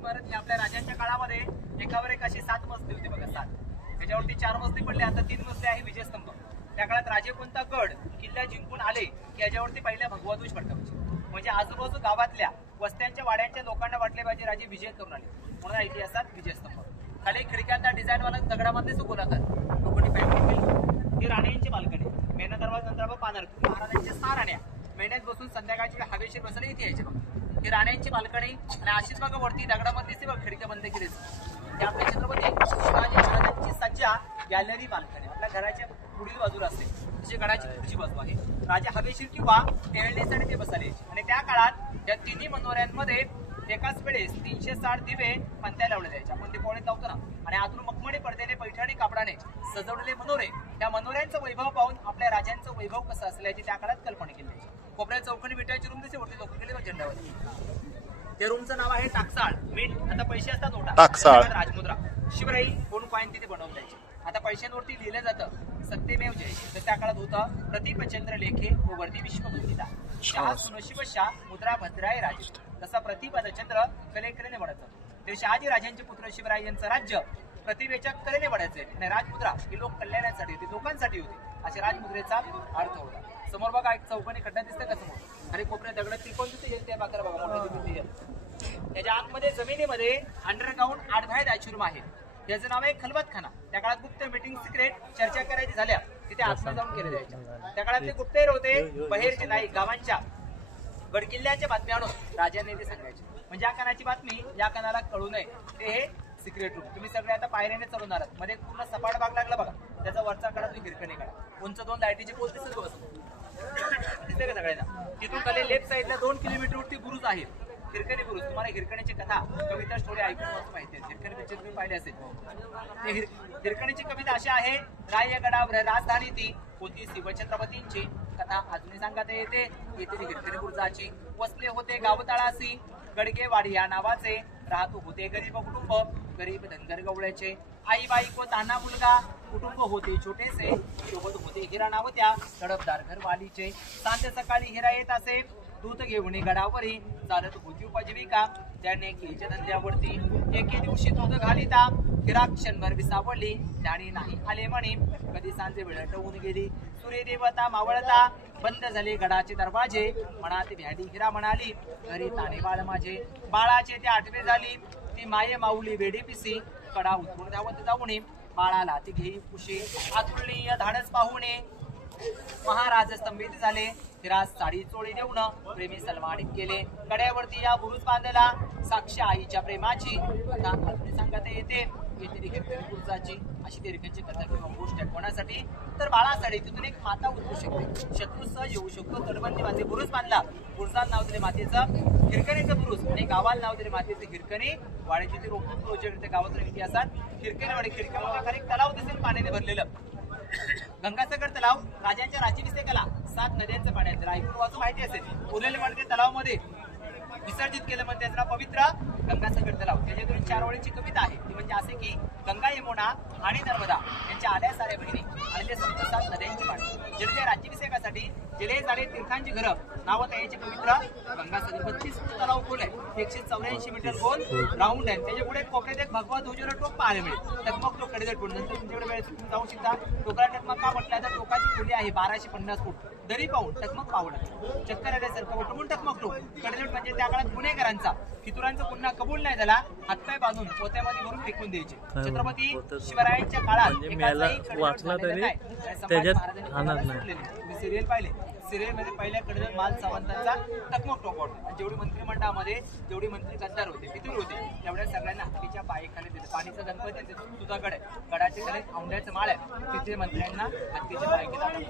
इमारत ही आपल्या राजांच्या काळामध्ये एकावर एक अशी सात मजली होती बघा सात. त्याच्यावरती चार मजली पडले आता तीन मजले आहे विजयस्तंभ. त्या काळात राजे कोणता गड किल्ला जिंकून आले की याच्यावरती पहिल्या भगवाध्वज फडकावायचे म्हणजे आजूबाजू गावातल्या वस्त्यांच्या वाड्यांच्या लोकांना वाटले पाहिजे राजे विजय करून आले. म्हणून इतिहासात विजयस्तंभ. खाली खिडक्यांचा डिझाईन वाला दगडामध्येच गोलाकार लोकांनी पॅकिंग केली ही राण्यांची बाल्कनी मेहनत दरवाजा नंतर पानर. महाराजांच्या सहा राण्या. मेहनत बसून संध्याकाळची हवेशीर बसले इथे यायचे बघा. ही राण्यांची बालकणी आणि अशीच बघा वरती दगडामध्ये दिसते बघा खिडक्या बंद केली. हे आपल्या छत्रपती शिवाजी महाराजांची सज्जा गॅलरी बालकणी आपल्या घराच्या पुढील बाजूला असते. तशी गडाची पुढची बाजू आहे. राजा हवेशीर किंवा टेरडीसाठी ते बसाले. आणि त्या काळात या तिन्ही मनोऱ्यांमध्ये एकाच वेळेस तीनशे साठ दिवे पंत्या लावले जायचे आपण ते पोळे लावतो ना? आणि आतून मखमणी पडदेने पैठणी कापडाने सजवलेले मनोरे. त्या मनोऱ्यांचं वैभव पाहून आपल्या राजांचं वैभव कसं असल्याची त्या काळात कल्पना केली जायची कोपऱ्यात चौकणी विटायची रूम दिसते वरती चौकणी केली झेंड्यावर ते रूमचं नाव आहे टाकसाळ. मीठ आता पैसे असतात नोटा. टाकसाळ. राजमुद्रा. शिवराई कोण कॉईन तिथे बनवून द्यायचे. आता पैशांवरती लिहिलं जातं सत्यमेव जय. तर त्या काळात होतं प्रतिपचंद्र लेखे व वर्दी विश्वबंदिता शहा. सुनशिव शाह मुद्रा भद्राय राजे. तसा प्रतिपदचंद्र कलेकलेने वाढायचं ते शहाजी राजांचे पुत्र शिवराय यांचं राज्य प्रतिभेच्या कलेने वाढायचे आणि राजमुद्रा ही लोक कल्याणासाठी होती लोकांसाठी होती. असे राजमुद्रेचा अर्थ होता. समोर बघा एक चौकोनी खड्डा दिसतं का समोर? आणि कोपऱ्या दगडात त्रिकोण दिसते ते बाकर बघा मोठं दिसते हे. त्याच्या आतमध्ये जमिनीमध्ये अंडरग्राऊंड आडभाय दायचुर्म आहे. त्याचं नाव आहे खलबतखाना. त्या काळात गुप्त मीटिंग सिक्रेट चर्चा करायची झाल्या. तिथे आतमध्ये जाऊन केले जायच्या त्या काळात ते गुप्तेर होते बहेरचे नाही गावांच्या गडकिल्ल्याच्या बातम्या आणून राजांनी ते सांगायचे. म्हणजे या कानाची बातमी या कानाला कळू नये. ते हे सिक्रेट रूम तुम्ही सगळे आता पायऱ्याने चढवणार आहात मध्ये पूर्ण सपाट भाग लागला बघा. त्याचा वरचा कडा तुम्ही हिरकणी काढा. उंच दोन लाईटीचे पोल दिसत बघा दिसते का सगळ्यांना? तिथून खाली लेफ्ट साईडला दोन किलोमीटरवरती गुरुज आहे. हिरकणी गुरुज तुम्हाला हिरकणीची कथा कविता स्टोरी ऐकून माहिती आहे. हिरकणी पिक्चर तुम्ही पाहिले असेल. हिरकणीची कविता अशी आहे रायगडावर राजधानी ती होती शिवछत्रपतींची. कथा अजूनही सांगता येते. येथील हिरकणी गुरुजाची वसले होते गावतळासी. गडगेवाडी या नावाचे. राहतो होते गरीब कुटुंब गरीब धनगर गवळ्याचे. आई बाई व ताना मुलगा कुटुंब होते छोटेसे. सोबत होते हिरा नाव त्या तडपदार घरवालीचे. सांजे सकाळी हिरा येत असे दूध घेऊन गडावरी. चालत होती उपजीविका त्याने केच्या धंद्यावरती. एके दिवशी दूध घालिता हिरा क्षणभर विसावडली त्याने नाही आले म्हणे. कधी सांजे वेळ टवून गेली. सूर्यदेवता मावळता बंद झाले गडाचे दरवाजे. मनात भ्याडी हिरा म्हणाली घरी ताने बाळ माझे. बाळाचे ते आठवे झाली. ती माये माऊली वेडी पिसी. कडा उतरून धावत जाऊने बाळाला ती घेई कुशी आतुरणीय धाडस पाहुणे महाराज स्तंभित झाले. हिरा साडी चोळी देऊन प्रेमी सलमानित केले. कड्यावरती या बुरुज बांधला. साक्ष आईच्या प्रेमाची कथा सांगता येते. येथील हिरकणी बुरुजाची अशी तिरकणची कथा किंवा गोष्ट आहे कोणासाठी? तर बाळासाठी तिथून एक माता उतरू शकते. शत्रू सहज येऊ शकतो. तटबंदी माते बुरुज बांधला. बुरुजाला नाव दिले मातेचं हिरकणीचं बुरुज. आणि गावाला नाव दिले मातेचं हिरकणी. वाड्याचे ते रोखून प्रोजेक्ट गावाचा इतिहासात हिरकणीवाडी खिडक्या खाली एक तलाव दिसेल पाण्याने भरलेलं. गंगासागर तलाव राजांच्या राज्याभिषेकाला सात नद्यांचं पाणी आहे. ऐकून वाचून माहिती असेल. उरलेले म्हणजे तलावामध्ये. विसर्जित केलं म्हणजे त्याचा पवित्र गंगासागर तलाव त्याच्यातून चार ओळीची कविता आहे. ती म्हणजे असे की गंगा यमुना आणि नर्मदा यांच्या आल्या साऱ्या बहिणी. आणि ते सप्त सात नद्यांची पाणी जिल्ह्या राज्याभिषेकासाठी जिल्हे झाले तीर्थांची घरं नावं त्याची पवित्र. गंगासागर बत्तीस तलाव खोल आहे. एकशे चौऱ्याऐंशी मीटर गोल राऊंड आहे. त्याच्या पुढे कोपऱ्यात एक भगवा ध्वजाला टोक पाहायला मिळेल. टकमक टोककडे टोक नंतर तुमच्याकडे वेळ तुम्ही जाऊ शकता. टोकाला टकमक का म्हटलं तर टोकाची खोली आहे बाराशे पन्नास फूट. दरी पाहून टकमक पावलं चक्कर आल्यासारखं उठवून टकमक टोक कडेलोट म्हणजे त्या काळात गुन्हेगारांचा. फितुरांचा गुन्हा कबूल नाही झाला हातपाय बांधून पोत्यामध्ये भरून फेकून द्यायचे. छत्रपती शिवरायांच्या काळात म्हणजे वाचला तरी त्याच्यात राहणार नाही. तुम्ही सिरियल पाहिले. सिरियलमध्ये पहिल्या कडे माल सावंतांचा टकमक टोक होता. जेवढी मंत्रिमंडळामध्ये जेवढी मंत्री गद्दार होते फितूर होते तेवढ्या सगळ्यांना हत्तीच्या पायखाली दिले. पाणीचा गणपती आहे, तिथे तुझा गड आहे गडाच्या कडे औंड्याचं माळ आहे. तिथे मंत्र्यांना हत्तीच्या पायखाली